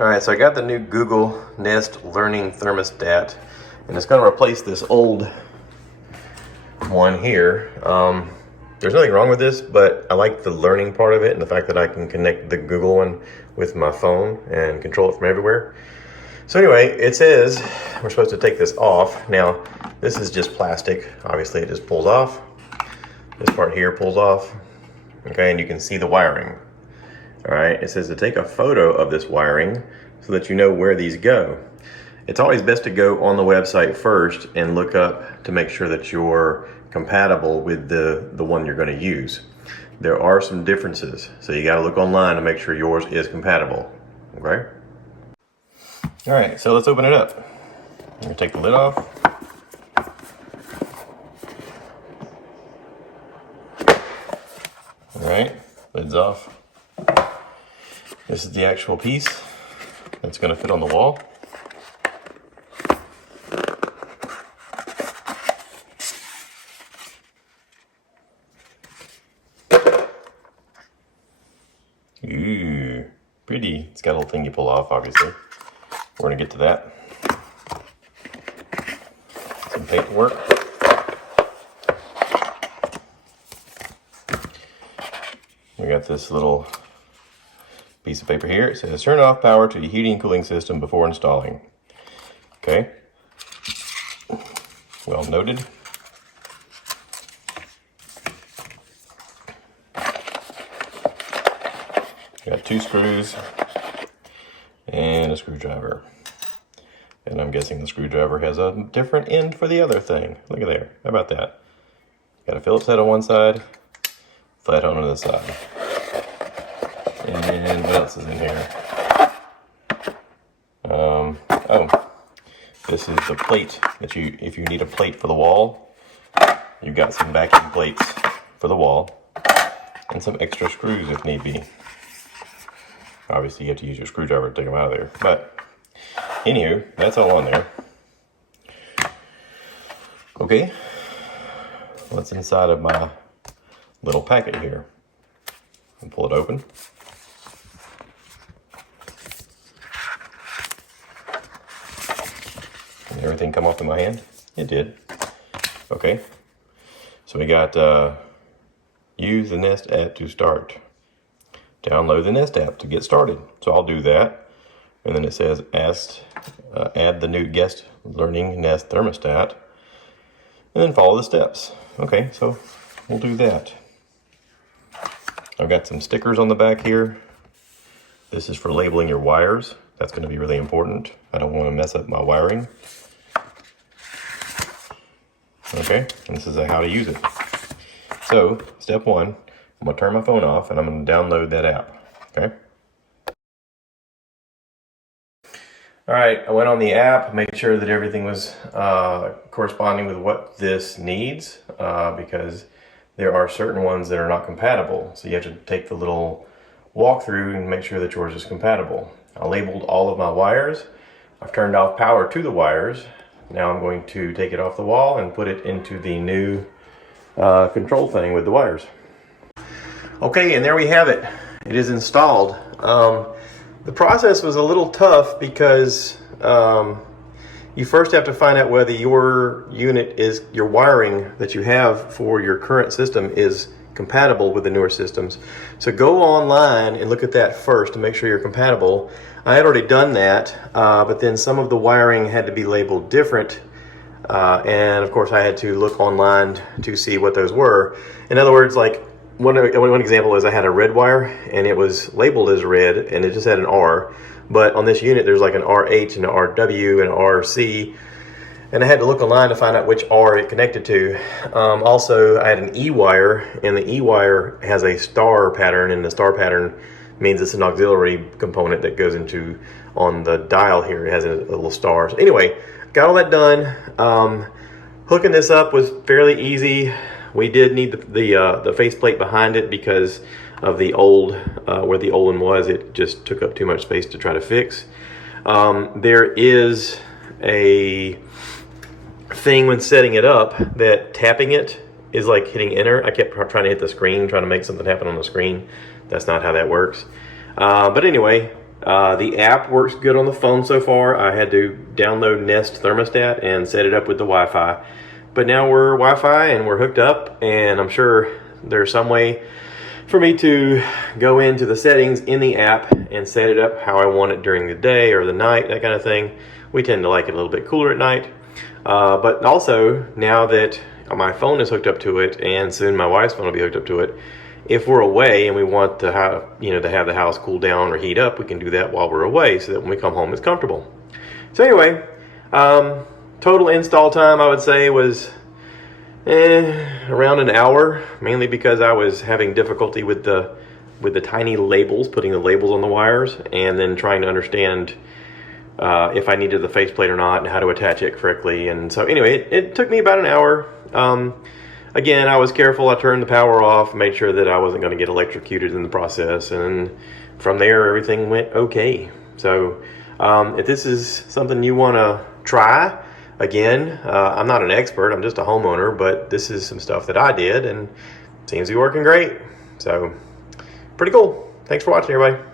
All right, so I got the new Google Nest Learning Thermostat, and it's going to replace this old one here. There's nothing wrong with this, but I like the learning part of it and the fact that I can connect the Google one with my phone and control it from everywhere. So anyway, it says we're supposed to take this off. Now, this is just plastic. Obviously, it just pulls off. This part here pulls off. Okay, and you can see the wiring. All right, it says to take a photo of this wiring so that you know where these go. It's always best to go on the website first and look up to make sure that you're compatible with the one you're going to use. There are some differences, so you got to look online to make sure yours is compatible. Okay? All right, so let's open it up. I'm going to take the lid off. All right, lid's off. This is the actual piece that's going to fit on the wall. Ooh, pretty. It's got a little thing you pull off, obviously. We're going to get to that. Some paperwork. We got this little piece of paper here. It says turn off power to the heating and cooling system before installing. Okay. Well noted. Got 2 screws and a screwdriver. And I'm guessing the screwdriver has a different end for the other thing. Look at there. How about that? Got a Phillips head on one side, flat on the other side. And what else is in here? Oh, this is the plate that if you need a plate for the wall, you've got some backing plates for the wall and some extra screws if need be. Obviously, you have to use your screwdriver to take them out of there. But, anywho, that's all on there. Okay, what's inside of my little packet here? I'll pull it open. Did everything come off in my hand? It did. Okay, so we got use the Nest app to start. Download the Nest app to get started. So I'll do that. And then it says add the new guest learning Nest thermostat. And then follow the steps. Okay, so we'll do that. I've got some stickers on the back here. This is for labeling your wires. That's going to be really important. I don't want to mess up my wiring. Okay, and this is how to use it. So, step 1. I'm going to turn my phone off and I'm going to download that app, okay? All right, I went on the app, made sure that everything was corresponding with what this needs because there are certain ones that are not compatible. So you have to take the little walkthrough and make sure that yours is compatible. I labeled all of my wires. I've turned off power to the wires. Now I'm going to take it off the wall and put it into the new control thing with the wires. Okay, and there we have it. It is installed. The process was a little tough because you first have to find out whether your wiring that you have for your current system is compatible with the newer systems. So go online and look at that first to make sure you're compatible. I had already done that, but then some of the wiring had to be labeled different. And of course I had to look online to see what those were. In other words, like one example is I had a red wire and it was labeled as red and it just had an R, but on this unit there's like an RH and an RW and an RC, and I had to look online to find out which R it connected to. Also I had an E wire, and the E wire has a star pattern, and the star pattern means it's an auxiliary component that goes into on the dial here. It has a little star. So anyway, got all that done. Hooking this up was fairly easy. We did need the faceplate behind it because of the old, where the old one was. It just took up too much space to try to fix. There is a thing when setting it up that tapping it is like hitting enter. I kept trying to hit the screen, trying to make something happen on the screen. That's not how that works. But anyway, The app works good on the phone so far. I had to download Nest Thermostat and set it up with the Wi-Fi. But now we're Wi-Fi and we're hooked up, and I'm sure there's some way for me to go into the settings in the app and set it up how I want it during the day or the night, that kind of thing. We tend to like it a little bit cooler at night. But also, now that my phone is hooked up to it, and soon my wife's phone will be hooked up to it, if we're away and we want to have, to have the house cool down or heat up, we can do that while we're away so that when we come home it's comfortable. So anyway, total install time I would say was around an hour, mainly because I was having difficulty with the tiny labels, putting the labels on the wires, and then trying to understand if I needed the faceplate or not and how to attach it correctly. And so anyway, it took me about an hour. Again, I was careful. I turned the power off, made sure that I wasn't going to get electrocuted in the process, and from there everything went okay. So if this is something you want to try, again, I'm not an expert, I'm just a homeowner, but this is some stuff that I did and seems to be working great. So pretty cool. Thanks for watching, everybody.